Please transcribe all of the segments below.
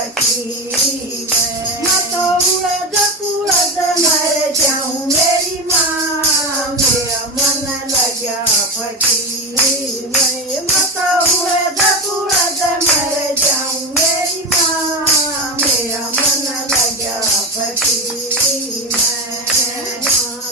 फकीरी मैं तो उड़द पुड़द मर जाऊं मेरी माँ मेरा मन लगा फकीरी मैं तो उड़द पुड़द मर जाऊं मेरी माँ मेरा मन लगा फकीरी मैं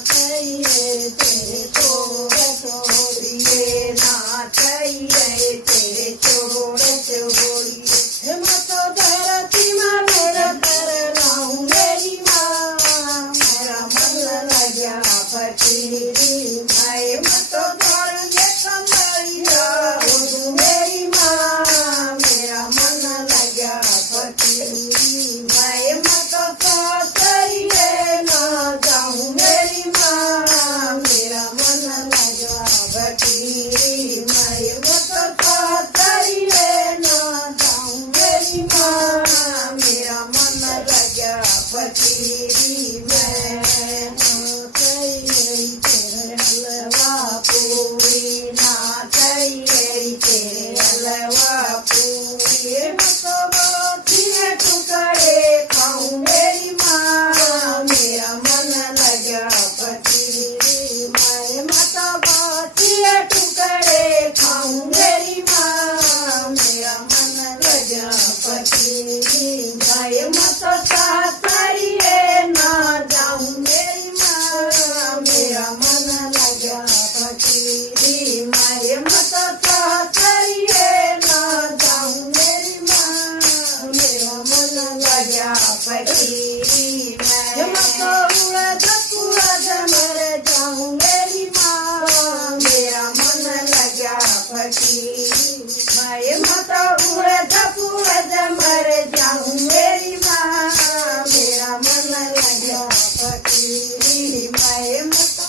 चाहिए तेरे छोड़ छोड़िए ना चाहिए तेरे छोड़ छोड़िए मैं तो धरती में मेरा कर लाऊं मेरी माँ मेरा मन लगा फकीरी मैं तो धरने कमरी जाऊं मेरी माँ मेरा मन लगा फकीरी मैं तो सासरिए ना जाऊं मेरी माँ मेरा मन लगा फकीरी मैं तो सासरिए ना जाऊं मेरी माँ मेरा मन लगा फकीरी मैं चाहिए तेरे हलवा पूरी ना चाहिए तेरे हलवा पूरी मैं तो बातियाँ टुकड़े खाऊं मेरी माँ मेरा मन लगा फकीरी मैं तो बातियाँ टुकड़े खाऊं मेरी माँ मेरा मन लगा फकीरी मैं तो सासरिए ना जाऊं मेरी माँ मेरा मन लगा फकीरी मैं तो सासरिए ना जाऊं मेरी माँ मेरा मन लगा फकीरी मैं तो उड़द पुड़द मर जाऊं मेरी माँ मेरा मन लगा फकीरी मैं तो उड़द पुड़द मर जाऊं मेरी माँ मेरा मन लगा फकीरी मैं तो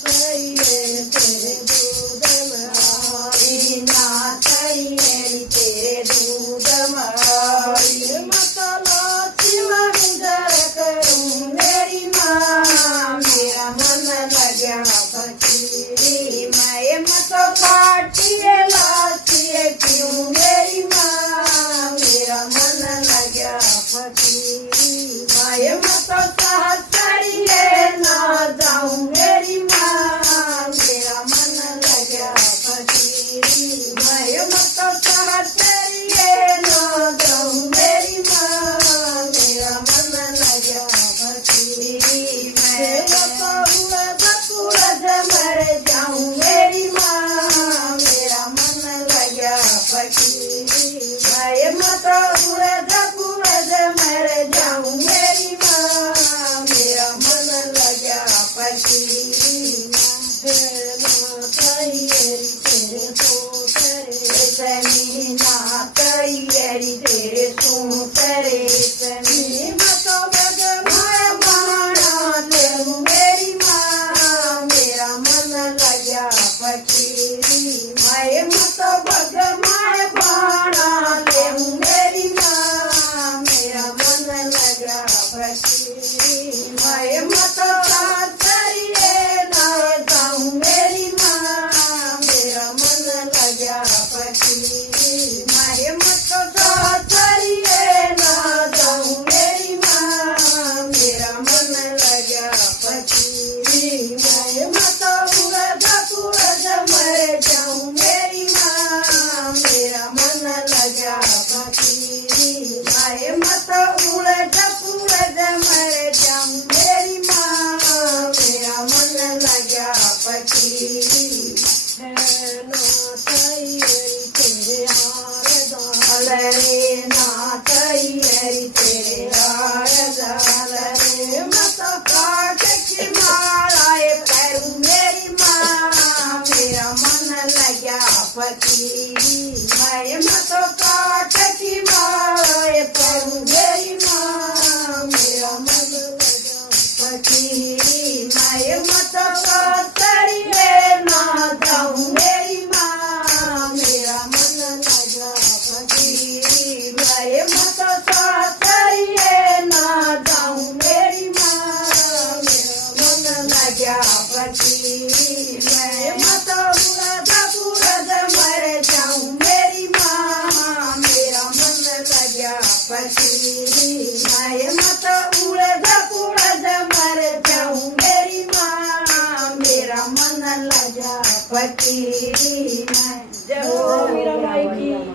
चाहिए तेरे दूध मलाई ना चाहिए तेरे दूध मलाई मैं तो लाची में गुजर फकीरी नाय मत उड़द मर जाऊं मेरी माँ मेरा मन लगा फकीरी नाय। जय हो मीरा माई की।